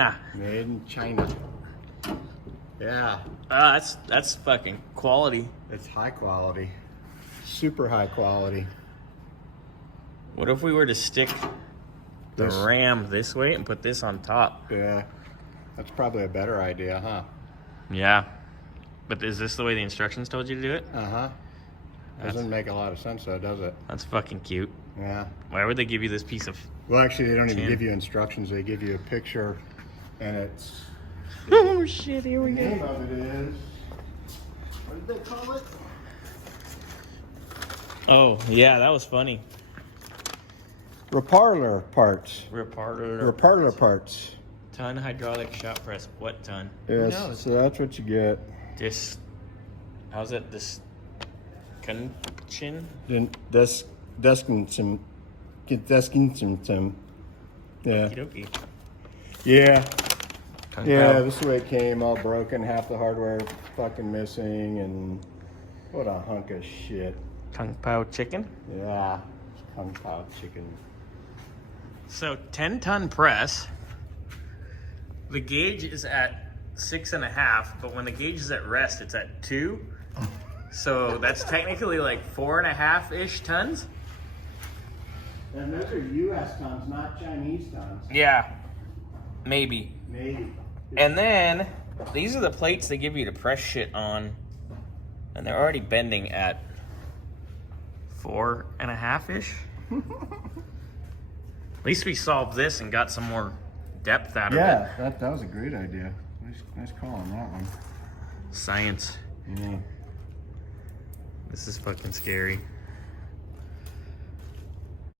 Yeah. Made in China. Yeah. That's fucking quality. It's high quality. Super high quality. What if we were to stick the This- ram this way and put this on top? Yeah. That's probably a better idea, huh? Yeah. But is this the way the instructions told you to do it? Uh-huh. Doesn't make a lot of sense though, does it? That's fucking cute. Yeah. Why would they give you this piece of... Well, actually, they don't even tin? give you instructions. They give you a picture, and it's... Oh, shit, here we The name go. of it is... What did they call it? Oh, yeah, that was funny. Reparlor parts. Reparter. Parts. Ton hydraulic shop press. What ton? Yes, Who knows? so that's what you get. This... How's it? This... Chin? Then desking some. Yeah. Okie Yeah. dokie. Yeah, this is the way it came, all broken, half the hardware fucking missing, and what a hunk of shit. Kung Pao chicken. Yeah, Kung Pao chicken. So 10-ton press. The gauge is at 6.5, but when the gauge is at rest, it's at 2. So that's technically like 4.5-ish tons. And those are U.S. tons, not Chinese tons. Yeah, maybe. Maybe. And then these are the plates they give you to press shit on, and they're already bending at 4.5-ish. At least we solved this and got some more depth out of it. Yeah, that was a great idea. Nice call on that one. Science. Yeah. This is fucking scary.